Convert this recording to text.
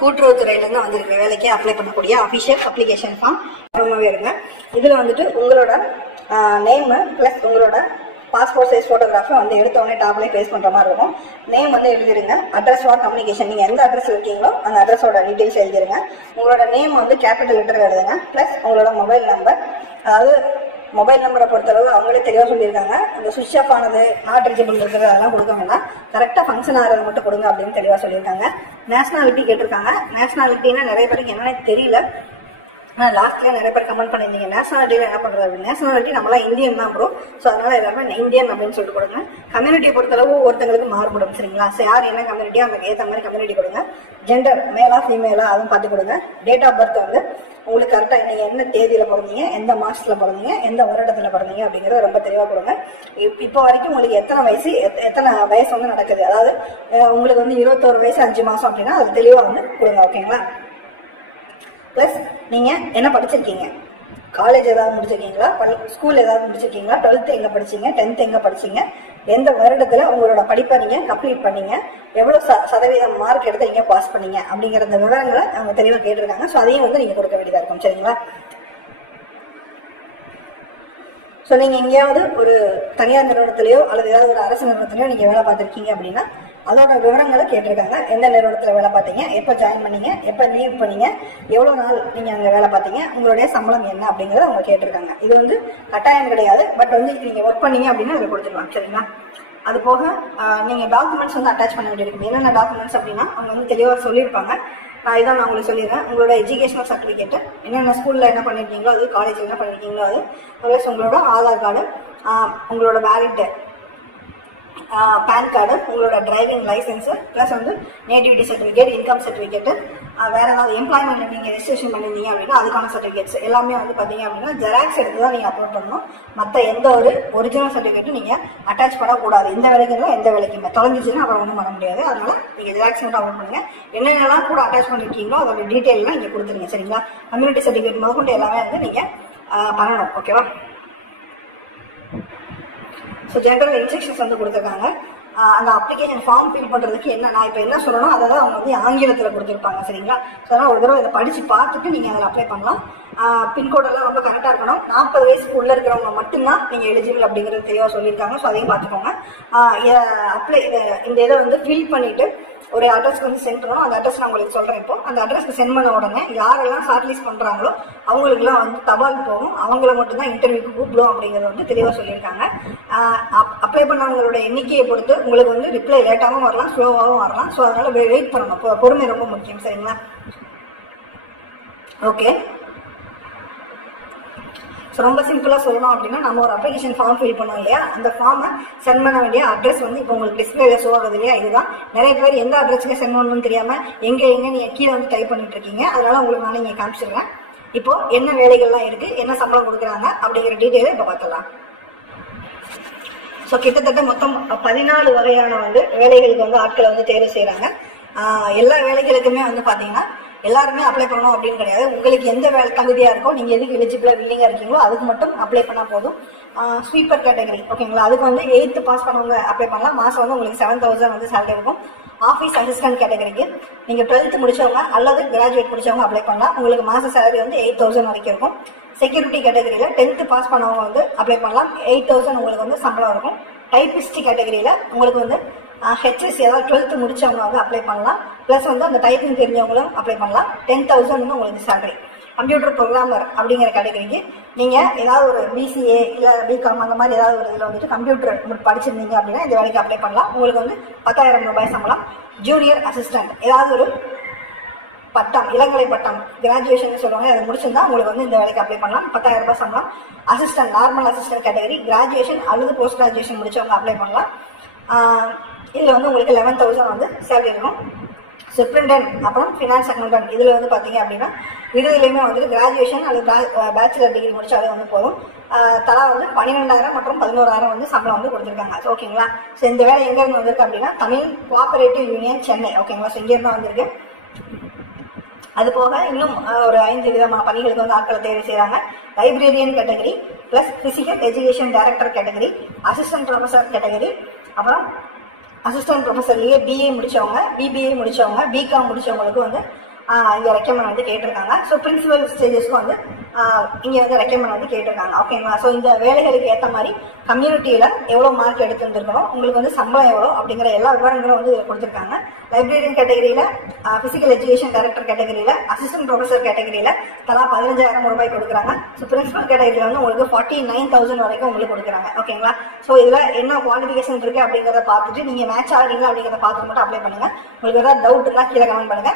கூட்டுறவுத்துறையிலேருந்து வந்திருக்கிற வேலைக்கு அப்ளை பண்ணக்கூடிய அஃபிஷியல் அப்ளிகேஷன் ஃபார்ம் ஆர்வமாகவே இருங்க. இதில் வந்துட்டு உங்களோட நேமு ப்ளஸ் உங்களோட பாஸ்போர்ட் சைஸ் ஃபோட்டோகிராஃபை வந்து எடுத்தோடனே டாப்லேயே பேஸ் பண்ணுற மாதிரி இருக்கும். நேம் வந்து எழுதிருங்க. அட்ரஸ் ஃபார் கம்யூனிகேஷன், நீங்கள் எந்த அட்ரஸ் இருக்கீங்களோ அந்த அட்ரஸோட டீட்டெயில்ஸ் எழுதிருங்க. உங்களோட நேம் வந்து கேபிட்டல் லெட்டர் எழுதுங்க. ப்ளஸ் உங்களோட மொபைல் நம்பர், அதாவது மொபைல் நம்பரை பொறுத்தளவு அவங்களே தெளிவாக சொல்லியிருக்காங்க. அந்த சுவிட்ச் ஆஃப் ஆனது, நாட் ரீச்சபிள் இருக்கிறது அதெல்லாம் கொடுக்க வேண்டாம், கரெக்டாக ஃபங்க்ஷன் ஆகிறது மட்டும் கொடுங்க அப்படின்னு தெளிவாக சொல்லியிருக்காங்க. நேஷனாலிட்டி கேட்டிருக்காங்க. நேஷனாலிட்டின்னா நிறைய பேருக்கு என்னன்னு தெரியல. லாஸ்ட்ல நிறைய பேர் கமெண்ட் பண்ணியிருந்தீங்க நேஷனாலிட்டியில என்ன பண்றது. நேஷனாலிட்டி நம்மளாம் இந்தியன் தான் ப்ரோ. ஸோ அதனால எல்லாருமே இந்தியன் அப்படின்னு சொல்லிட்டு கொடுங்க. கம்யூனிட்டியை பொறுத்தளவு ஒருத்தங்களுக்கு மாறுபடும், சரிங்களா? ஸோ யார் என்ன கம்யூனிட்டியோ அந்த ஏற்ற மாதிரி கம்யூனிட்டி கொடுங்க. ஜெண்டர் மேலா ஃபீமேலா அதுவும் பார்த்து கொடுங்க. டேட் ஆஃப் பர்த் வந்து உங்களுக்கு கரெக்டாக நீங்கள் என்ன தேதியில் பிறந்தீங்க, எந்த மாசத்துல பிறந்தீங்க, எந்த வருடத்தில் பிறந்தீங்க அப்படிங்கிறத ரொம்ப தெளிவாக கொடுங்க. இப்போ வரைக்கும் உங்களுக்கு எத்தனை வயசு வந்து நடக்குது, அதாவது உங்களுக்கு வந்து 21 வயசு 5 மாதம் அப்படின்னா அது தெளிவாக வந்து கொடுங்க, ஓகேங்களா? ப்ளஸ் நீங்கள் என்ன படிச்சிருக்கீங்க, காலேஜ் ஏதாவது முடிச்சிருக்கீங்களா, ஸ்கூல் ஏதாவது முடிச்சிருக்கீங்களா, 12th எங்கே படிச்சீங்க, 10th எங்கே படிச்சீங்க, எந்த வருடத்தில் உங்களோட படிப்பை நீங்கள் கம்ப்ளீட் பண்ணீங்க, எவ்வளோ சதவீதம் மார்க் எடுத்து எங்கே பாஸ் பண்ணீங்க அப்படிங்கிற அந்த விவரங்களை அவங்க தெளிவாக கேட்டிருக்காங்க. ஸோ அதையும் வந்து நீங்கள் கொடுக்க வேண்டியதாக இருக்கும், சரிங்களா? ஸோ நீங்கள் எங்கேயாவது ஒரு தனியார் நிறுவனத்திலேயோ அல்லது ஏதாவது ஒரு அரசு நிறுவனத்திலேயோ நீங்கள் வேலை பார்த்துருக்கீங்க அப்படின்னா அதோட விவரங்களை கேட்டிருக்காங்க. எந்த நிறுவனத்தில் வேலை பார்த்தீங்க, எப்போ ஜாயின் பண்ணீங்க, எப்போ லீவ் பண்ணீங்க, எவ்வளோ நாள் நீங்கள் அங்கே வேலை பார்த்தீங்க, உங்களுடைய சம்பளம் என்ன அப்படிங்கிறத அவங்க கேட்டிருக்காங்க. இது வந்து கட்டாயம் கிடையாது, பட் வந்து இது நீங்கள் ஒர்க் பண்ணீங்க அப்படின்னா அதில் கொடுத்துருவாங்க, சரிங்களா? அது போக நீங்கள் டாக்குமெண்ட்ஸ் வந்து அட்டாச் பண்ண வேண்டியிருக்கும். என்னென்ன டாக்குமெண்ட்ஸ் அப்படின்னா அவங்க வந்து தெளிவாக சொல்லியிருப்பாங்க. இதான் நான் உங்களுக்கு சொல்லிடுறேன். உங்களோட எஜுகேஷனல் சர்டிஃபிகேட், என்னென்ன ஸ்கூலில் என்ன பண்ணியிருக்கீங்களோ அது, காலேஜில் என்ன பண்ணியிருக்கீங்களோ அது, ப்ளஸ் உங்களோட ஆதார் கார்டு, உங்களோட வேலிட் பேன் கார்டு, உங்களோட டிரைவிங் லைசன்ஸு, ப்ளஸ் வந்து நேட்டிவிட்டி சர்டிஃபிகேட், இன்கம் சர்டிஃபிகேட்டு, வேறு ஏதாவது எம்ப்ளாய்மெண்ட் நீங்கள் ரெஜிஸ்ட்ரேஷன் பண்ணியிருந்தீங்க அப்படின்னா அதுக்கான சர்டிஃபிகேட்ஸ் எல்லாமே வந்து பார்த்தீங்க அப்படின்னா ஜெராக்ஸ் எடுத்து தான் நீங்கள் அப்லோட் பண்ணணும். மற்ற எந்த ஒரு ஒரிஜினல் சர்டிஃபிகேட்டும் நீங்கள் அட்டாச் பண்ணக்கூடாது. இந்த வேலைக்குமே எந்த வேலைக்குமே தொலைஞ்சிச்சுன்னா அப்புறம் ஒன்றும் பண்ண முடியாது. அதனால நீங்கள் ஜெராக்ஸ் மட்டும் அப்லோட் பண்ணுங்கள். என்னென்னலாம் கூட அட்டாச் பண்ணியிருக்கீங்களோ அதோட டீட்டெயிலாம் இங்கே கொடுத்துருங்க, சரிங்களா? கம்யூனிட்டி சர்டிஃபிகேட் முதற்கொண்டு எல்லாமே வந்து நீங்கள் பண்ணணும், ஓகேவா? ஸோ ஜென்ரல் இன்ஸ்ட்ரக்ஷன்ஸ் வந்து கொடுத்துருக்காங்க. அந்த அப்ளிகேஷன் ஃபார்ம் ஃபில் பண்ணுறதுக்கு என்ன நான் இப்போ என்ன சொல்லணும் அதை தான் அவங்க வந்து ஆங்கிலத்தில் கொடுத்துருப்பாங்க, சரிங்களா? ஸோ அதனால் ஒரு தடவை இதை படித்து பார்த்துட்டு நீங்கள் அதில் அப்ளை பண்ணலாம். பின்கோடெல்லாம் ரொம்ப கரெக்டாக இருக்கணும். 40 வயசுக்கு உள்ளே இருக்கிறவங்க மட்டும்தான் நீங்கள் எலிஜிபிள் அப்படிங்கிறது தெளிவாக சொல்லியிருக்காங்க. ஸோ அதையும் பார்த்துக்கோங்க. இந்த இதை வந்து ஃபில் பண்ணிவிட்டு ஒரு அட்ரஸ்க்கு வந்து சென்ட் பண்ணணும். அந்த அட்ரஸ் நான் உங்களுக்கு சொல்கிறேன். இப்போ அந்த அட்ரஸ்க்கு சென்ட் பண்ண உடனே யாரெல்லாம் ஷார்ட் லிஸ்ட் பண்ணுறாங்களோ அவங்களுக்குலாம் வந்து தபால் போகும். அவங்கள மட்டும்தான் இன்டர்வியூக்கு கூப்பிடும் அப்படிங்கிறது வந்து தெளிவாக சொல்லியிருக்காங்க. அப்ளை பண்ணவங்களோட எண்ணிக்கையை பொறுத்து உங்களுக்கு வந்து ரிப்ளை லேட்டாகவும் வரலாம், ஸ்லோவாகவும் வரலாம். ஸோ அதனால் வெயிட் பண்ணணும். பொறுமை ரொம்ப முக்கியம், சரிங்களா? ஓகே. ஸோ ரொம்ப சிம்பிளாக சொல்லணும் அப்படின்னா நம்ம ஒரு அப்ளிகேஷன் ஃபார்ம் ஃபில் பண்ணோம் இல்லையா, அந்த ஃபார்மை சென்ட் பண்ண வேண்டிய அட்ரஸ் வந்து இப்போ உங்களுக்கு டிஸ்பிளேல ஷோ ஆகுது இல்லையா, இதுதான். நிறைய பேர் எந்த அட்ரஸுக்கு சென்ட் பண்ணணும்னு தெரியாமல் எங்கே நீங்கள் கீழே வந்து டைப் பண்ணிட்டு இருக்கீங்க. அதனால உங்களுக்கு நான் இங்கே காமிச்சிடுறேன். இப்போ என்ன வேலைகள்லாம் இருக்குது, என்ன சம்பளம் கொடுக்குறாங்க அப்படிங்கிற டீட்டெயிலை இப்போ பார்த்துடலாம். ஸோ கிட்டத்தட்ட மொத்தம் 14 வகையான வந்து வேலைகளுக்கு வந்து ஆட்களை வந்து தேர்வு செய்கிறாங்க. எல்லா வேலைகளுக்குமே வந்து பார்த்தீங்கன்னா எல்லாருமே அப்ளை பண்ணணும் அப்படின்னு கிடையாது. உங்களுக்கு எந்த வேலை தகுதியாக இருக்கோ, நீங்கள் எதுக்கு எலிஜிபிளாக வில்லிங்காக இருக்கீங்களோ அதுக்கு மட்டும் அப்ளை பண்ணால் போதும். ஸ்வீப்பர் கேட்டகரி, ஓகேங்களா? அதுக்கு வந்து 8th பாஸ் பண்ணவங்க அப்ளை பண்ணலாம். மாதம் வந்து உங்களுக்கு 7,000 வந்து சேலரி இருக்கும். ஆஃபீஸ் அசிஸ்டன்ட் கேட்டகரிக்கு நீங்கள் 12th முடிச்சவங்க அல்லது கிராஜுவேட் முடிச்சவங்க அப்ளை பண்ணலாம். உங்களுக்கு மாத சேலரி வந்து 8,000 வரைக்கும் இருக்கும். செக்யூரிட்டி கேட்டகரியில் 10th பாஸ் பண்ணவங்க வந்து அப்ளை பண்ணலாம். 8,000 உங்களுக்கு வந்து சம்பளம் இருக்கும். டைப்பிஸ்ட் கேட்டகரியில் உங்களுக்கு வந்து ஹெச்எஸ் ஏதாவது 12th முடிச்சவங்க வந்து அப்ளை பண்ணலாம். ப்ளஸ் வந்து அந்த டைப்பிங் தெரிஞ்சவங்களும் அப்ளை பண்ணலாம். 10,000 வந்து உங்களுக்கு சேலரி. கம்ப்யூட்டர் ப்ரோக்ராமர் அப்படிங்கிற கேட்டகரிக்கு நீங்கள் ஏதாவது ஒரு பிசிஏ இல்லை பிகாம் அந்த மாதிரி ஏதாவது ஒரு இதில் வந்துட்டு கம்ப்யூட்டர் படிச்சிருந்தீங்க அப்படின்னா இந்த வேலைக்கு அப்ளை பண்ணலாம். உங்களுக்கு வந்து 10,000 ரூபாய் சம்பளம். ஜூனியர் அசிஸ்டன்ட் ஏதாவது ஒரு பட்டம், இளங்கலை பட்டம், கிராஜுவேஷன் சொல்லுவாங்க, அதை முடிச்சிருந்தா உங்களுக்கு வந்து இந்த வேலைக்கு அப்ளை பண்ணலாம். 10,000 ரூபாய் சம்பளம். Assistant, normal assistant category, graduation அல்லது போஸ்ட் கிராஜுவேஷன் முடிச்சவங்க அப்ளை பண்ணலாம். இதில் வந்து உங்களுக்கு 11,000 வந்து சேலரி இருக்கும். சூப்பரிண்டென்ட், அப்புறம் ஃபினான்ஸ் அக்கௌண்டன்ட், இதில் வந்து பார்த்தீங்க அப்படின்னா இதுலையுமே வந்துட்டு கிராஜுவேஷன் அல்லது பேச்சுலர் டிகிரி முடிச்சாலே வந்து போதும். தலா வந்து 12,000 மற்றும் 11,000 வந்து சம்பளம் வந்து கொடுத்துருக்காங்க, ஓகேங்களா? ஸோ இந்த வேலை எங்கேருந்து வந்திருக்கு அப்படின்னா தமிழ் கோஆபரேட்டிவ் யூனியன் சென்னை, ஓகேங்களா? ஸோ இங்கேருந்து வந்திருக்கு. அது போக இன்னும் ஒரு 5 விதமான பணிகளுக்கு வந்து ஆட்களை தேர்வு செய்கிறாங்க. Librarian category, plus physical education director category, assistant professor category, அப்புறம் அசிஸ்டன்ட் ப்ரொஃபஸர்லயே பிஏ முடிச்சவங்க, பிபிஏ முடிச்சவங்க, பிகாம் முடிச்சவங்களுக்கு வந்து இங்க ரெக்கமெண்ட் வந்து கேட்டிருக்காங்க. ஸோ பிரின்சிபல் ஸ்டேஜஸ்க்கு வந்து இங்க வந்து ரெக்கமெண்ட் வந்து கேட்டிருக்காங்க. ஓகேங்களா? ஸோ இந்த வேலைகளுக்கு ஏற்ற மாதிரி கம்யூனிட்டியில எவ்வளவு மார்க் எடுத்துருந்துருக்கணும், உங்களுக்கு வந்து சம்பளம் எவ்வளோ அப்படிங்கிற எல்லா விவரங்களும் வந்து கொடுத்துருக்காங்க. லைப்ரரியன் கேட்டகரியில, பிசிக்கல் எஜுகேஷன் டைரக்டர் கேட்டகரியில, அசிஸ்டன்ட் ப்ரொஃபஸர் கேட்டகரியில தலா 15,000 ரூபாய் கொடுக்குறாங்க. ஸோ பிரின்சிபல் கேட்டகரியில வந்து உங்களுக்கு 49,000 வரைக்கும் உங்களுக்கு கொடுக்குறாங்க. ஓகேங்களா? ஸோ இதுல என்ன குவாலிஃபிகேஷன் இருக்கு அப்படிங்கிறத பார்த்துட்டு நீங்க மேட்ச் ஆகிறீங்களா அப்படிங்கிறத பார்த்துட்டு மட்டும் அப்ளை பண்ணுங்க. உங்களுக்கு ஏதாவது டவுட் இருந்தா கீழே கமெண்ட் பண்ணுங்க.